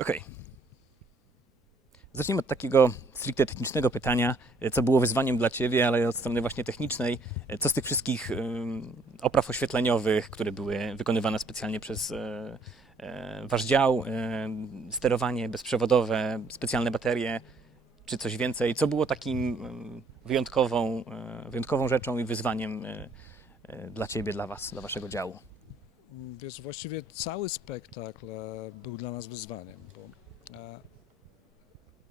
Okej. Zacznijmy od takiego stricte technicznego pytania. E, Co było wyzwaniem dla Ciebie, ale od strony właśnie technicznej? E, Co z tych wszystkich opraw oświetleniowych, które były wykonywane specjalnie przez e, Wasz dział, sterowanie bezprzewodowe, specjalne baterie, czy coś więcej? Co było takim wyjątkową, wyjątkową rzeczą i wyzwaniem dla Ciebie, dla Was, dla Waszego działu? Wiesz, właściwie cały spektakl e, był dla nas wyzwaniem, bo e,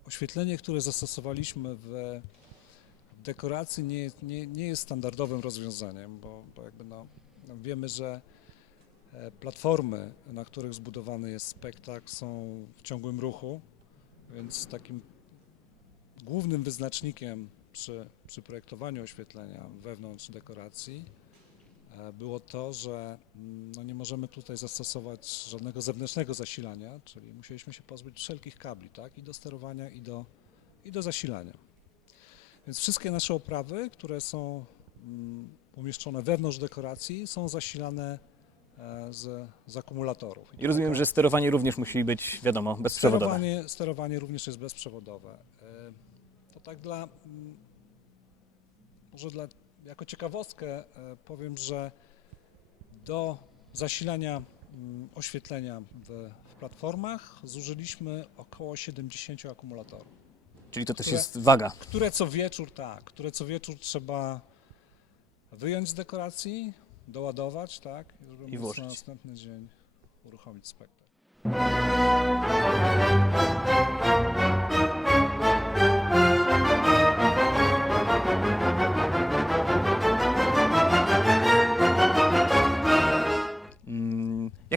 oświetlenie, które zastosowaliśmy w dekoracji nie, nie, nie jest standardowym rozwiązaniem, bo, bo jakby no, wiemy, że e, platformy, na których zbudowany jest spektakl są w ciągłym ruchu, więc takim głównym wyznacznikiem przy, przy projektowaniu oświetlenia wewnątrz dekoracji było to, że mm, no nie możemy tutaj zastosować żadnego zewnętrznego zasilania, czyli musieliśmy się pozbyć wszelkich kabli, tak, i do sterowania, i do, i do zasilania. Więc wszystkie nasze oprawy, które są mm, umieszczone wewnątrz dekoracji, są zasilane e, z, z akumulatorów. I rozumiem, że sterowanie również musi być, wiadomo, bezprzewodowe. Sterowanie, sterowanie również jest bezprzewodowe. E, To tak dla, mm, może dla, jako ciekawostkę e, powiem, że do zasilania mm, oświetlenia w, w platformach zużyliśmy około 70 akumulatorów, Czyli to też które- jest waga. które co wieczór, tak, które co wieczór trzeba wyjąć z dekoracji, doładować, tak, żeby I włożyć. na następny dzień uruchomić spektakl.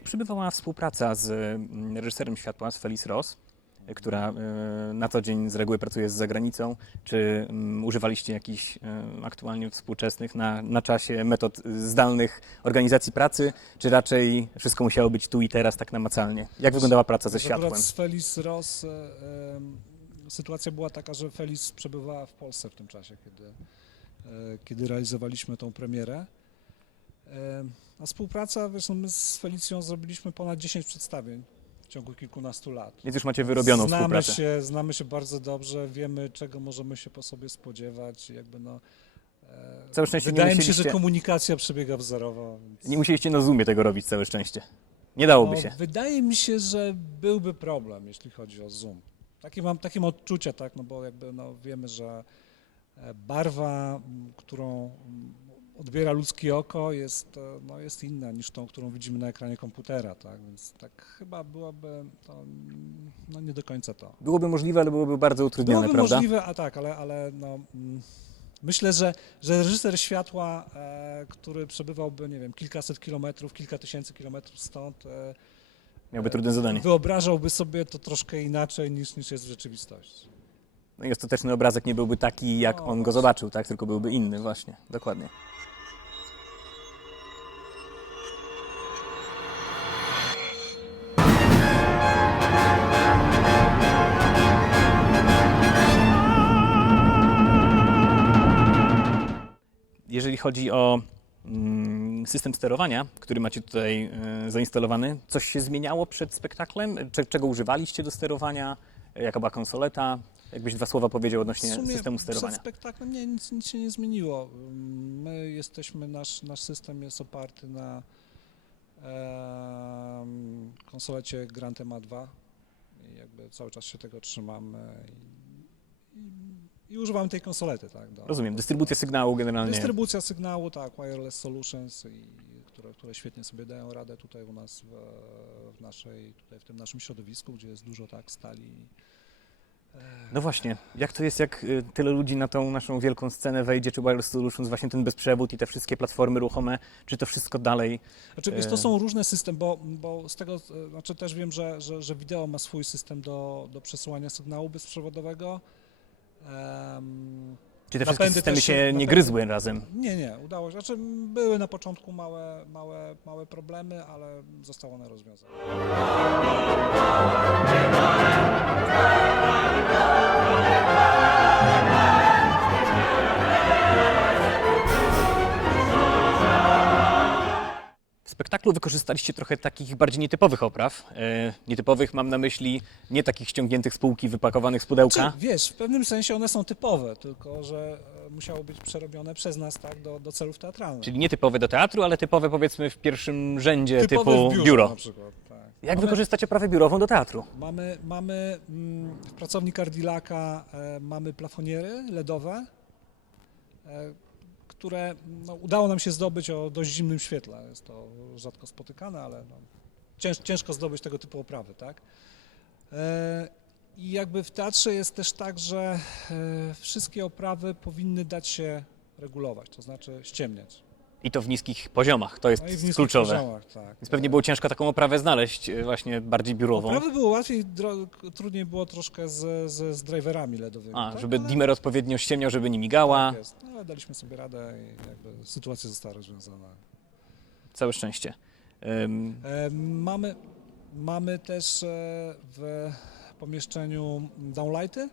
Jak przebywała współpraca z mm, reżyserem światła, z Felice Ross, która y, na co dzień z reguły pracuje z zagranicą? Czy mm, używaliście jakichś y, aktualnie współczesnych na, na czasie metod zdalnych organizacji pracy, czy raczej wszystko musiało być tu i teraz tak namacalnie? Jak wyglądała praca ze światłem? z Felis Ross e, sytuacja była taka, że Felis przebywała w Polsce w tym czasie, kiedy, e, kiedy realizowaliśmy tą premierę. A współpraca, wiesz, no my z Felicją zrobiliśmy ponad 10 przedstawień w ciągu kilkunastu lat. Więc już macie wyrobioną znamy współpracę. się, znamy się bardzo dobrze, wiemy czego możemy się po sobie spodziewać. Jakby no, e, Całe szczęście nie wydaje mi się, że musieliście- komunikacja przebiega wzorowo. Więc... Nie musieliście na Zoomie tego robić, całe szczęście. Nie dałoby No, się. Wydaje mi się, że byłby problem, jeśli chodzi o Zoom. Takie mam, takie mam odczucia, tak, no bo jakby no, wiemy, że e, barwa, m, którą m, odbiera ludzkie oko jest, e, no, jest inna niż tą, którą widzimy na ekranie komputera, tak, więc tak chyba byłoby to mm, no, nie do końca to. Byłoby możliwe, ale byłoby bardzo utrudnione, Byłoby prawda? możliwe, a tak, ale, ale no, mm, myślę, że, że reżyser światła, e, który przebywałby, nie wiem, kilkaset kilometrów, kilka tysięcy kilometrów stąd, e, Miałby trudne zadanie. Wyobrażałby sobie to troszkę inaczej niż, niż jest w rzeczywistości. No i ostateczny obrazek nie byłby taki, jak No, on go właśnie. zobaczył, tak? Tylko byłby inny, właśnie. Dokładnie. Chodzi o mm, system sterowania, który macie tutaj e, zainstalowany, coś się zmieniało przed spektaklem? Cze- czego używaliście do sterowania? E, Jaka była konsoleta? Jakbyś dwa słowa powiedział odnośnie systemu sterowania. przed spektaklem nie, nic, nic się nie zmieniło. My jesteśmy, nasz, nasz system jest oparty na em, konsolecie Grand Ma 2 i jakby cały czas się tego trzymamy i, i, i używamy tej konsolety, tak. Do, Rozumiem, dystrybucja sygnału generalnie. Dystrybucja sygnału, tak, wireless solutions, i, które, które świetnie sobie dają radę tutaj u nas w, w naszej, tutaj w tym naszym środowisku, gdzie jest dużo tak stali. No właśnie, jak to jest, jak y, tyle ludzi na tą naszą wielką scenę wejdzie, czy Wireless Solutions, właśnie ten bezprzewód i te wszystkie platformy ruchome, czy to wszystko dalej? Znaczy, wiesz, E. to są różne systemy, bo, bo z tego, e, znaczy też wiem, że, że, że wideo ma swój system do, do przesyłania sygnału bezprzewodowego. Em, Czy te wszystkie Napędy systemy też się się- nie napędy- gryzły razem? nie, nie, udało się. Znaczy, były na początku małe, małe, małe problemy, ale zostało one rozwiązane. Spektaklu wykorzystaliście trochę takich bardziej nietypowych opraw. E, Nietypowych mam na myśli nie takich ściągniętych z półki, wypakowanych z pudełka. Czy, wiesz, w pewnym sensie one są typowe, tylko że e, musiało być przerobione przez nas tak do, do celów teatralnych. Czyli nietypowe do teatru, ale typowe powiedzmy w pierwszym rzędzie Typowe typu w biurze biuro. na przykład. Tak. Jak Mamy- wykorzystacie oprawę biurową do teatru? Mamy, mamy mm, w pracowni Cardillaka e, mamy plafoniery LEDowe, e, które no, udało nam się zdobyć o dość zimnym świetle. Jest to rzadko spotykane, ale no, cięż, ciężko zdobyć tego typu oprawy, tak? E, I jakby w teatrze jest też tak, że e, wszystkie oprawy powinny dać się regulować, to znaczy ściemniać. I to w niskich poziomach, to jest No i w niskich kluczowe. poziomach, tak. Więc pewnie było ciężko taką oprawę znaleźć, e, właśnie bardziej biurową. Oprawy było łatwiej, dro, trudniej było troszkę z, z, z driverami LEDowymi. A, tak? żeby Ale- dimmer odpowiednio ściemniał, żeby nie migała. Tak jest. No, ale daliśmy sobie radę i jakby sytuacja została rozwiązana. Całe szczęście. Ym, E, mamy, mamy też e, w pomieszczeniu downlighty,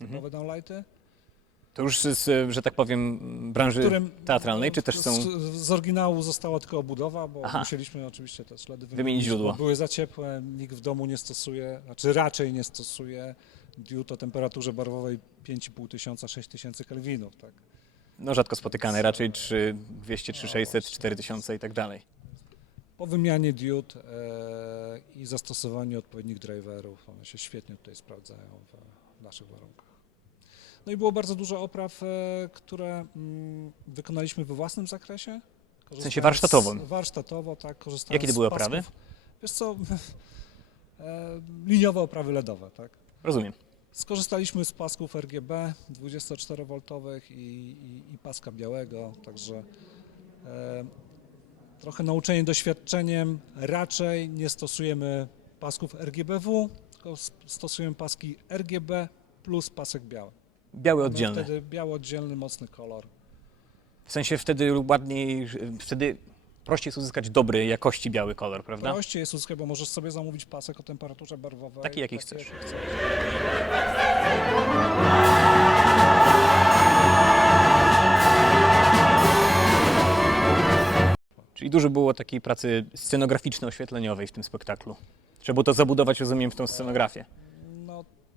Mhm. nowe downlighty, To już z, że tak powiem, branży którym teatralnej, czy też są... z, z oryginału została tylko obudowa, bo Aha. musieliśmy oczywiście też LEDy Wymienić źródło. bo Były za ciepłe, nikt w domu nie stosuje, znaczy raczej nie stosuje diod o temperaturze barwowej 5,5 tysiąca, 6 tysięcy kelwinów, tak. No rzadko spotykane, raczej 3, 200, 3600, 4000 i tak dalej. Po wymianie diod e, i zastosowaniu odpowiednich driverów, one się świetnie tutaj sprawdzają w naszych warunkach. No i było bardzo dużo opraw, e, które mm, wykonaliśmy we własnym zakresie. korzystając sensie warsztatowym? Z, warsztatowo, tak. Korzystając Jakie to były pasków. oprawy? Wiesz co, e, liniowe oprawy LEDowe, tak. Rozumiem. Skorzystaliśmy z pasków RGB 24V i, i, i paska białego, także e, trochę nauczenie doświadczeniem. Raczej nie stosujemy pasków RGBW, tylko stosujemy paski RGB plus pasek biały. Biały No oddzielny. Wtedy biały oddzielny, mocny kolor. W sensie wtedy ładniej, wtedy prościej jest uzyskać dobry jakości biały kolor, prawda? Prościej jest uzyskać, bo możesz sobie zamówić pasek o temperaturze barwowej. Taki, jaki chcesz. jaki chcesz. Czyli dużo było takiej pracy scenograficzno-oświetleniowej w tym spektaklu. Trzeba było to zabudować, rozumiem, w tą scenografię.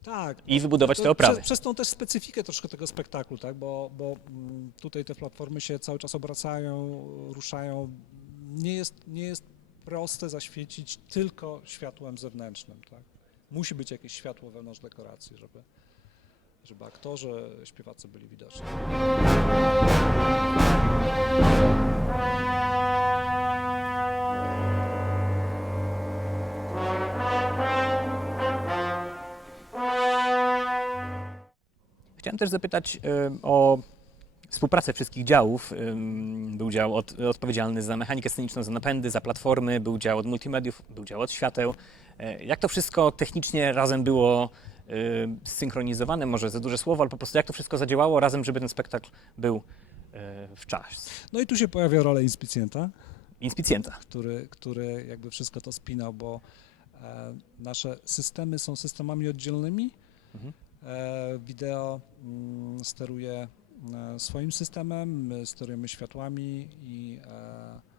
No tak. I wybudować te oprawy. Przez, przez tą też specyfikę troszkę tego spektaklu, tak? bo, bo mm, tutaj te platformy się cały czas obracają, ruszają. Nie jest, nie jest proste zaświecić tylko światłem zewnętrznym. Tak? Musi być jakieś światło wewnątrz dekoracji, żeby, żeby aktorzy, śpiewacy byli widoczni. Chciałem też zapytać o współpracę wszystkich działów. Był dział od, odpowiedzialny za mechanikę sceniczną, za napędy, za platformy, był dział od multimediów, był dział od świateł. E, Jak to wszystko technicznie razem było zsynchronizowane? Może za duże słowo, ale po prostu jak to wszystko zadziałało razem, żeby ten spektakl był e, w czas? No i tu się pojawia rola inspicjenta. Inspicjenta. który, który jakby wszystko to spinał, bo e, nasze systemy są systemami oddzielnymi. Mhm. E, wideo mm, steruje e, swoim systemem, my sterujemy światłami i e,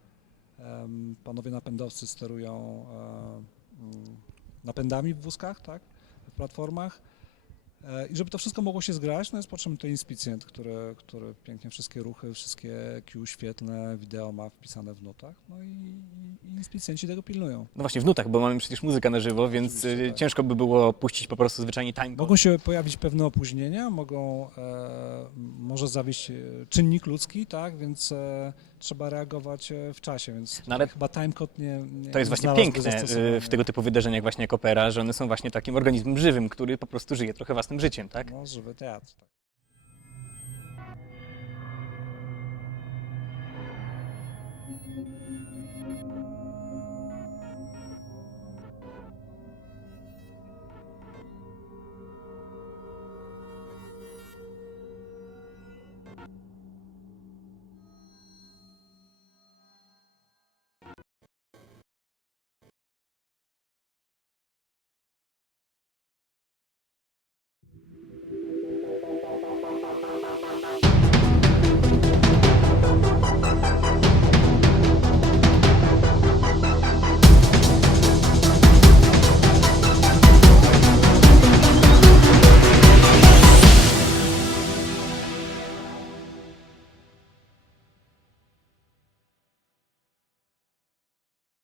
panowie napędowcy sterują mm, napędami w wózkach, tak, w platformach. E, I żeby to wszystko mogło się zgrać, no jest potrzebny ten inspicjent, który, który pięknie wszystkie ruchy, wszystkie cue świetlne, wideo ma wpisane w nutach. No i, i inspicjenci tego pilnują. No właśnie w nutach, bo mamy przecież muzykę na żywo, więc Oczywiście, y, tak. ciężko by było puścić po prostu zwyczajnie timecode. Mogą się pojawić pewne opóźnienia, mogą, e, może zawieść e, czynnik ludzki, tak, więc e, trzeba reagować e, w czasie, więc No ale chyba timecode nie, nie To jest nie właśnie piękne y, w tego typu wydarzeniach właśnie jak opera, że one są właśnie takim organizmem żywym, który po prostu żyje trochę własnym życiem, tak? No, żywy teatr.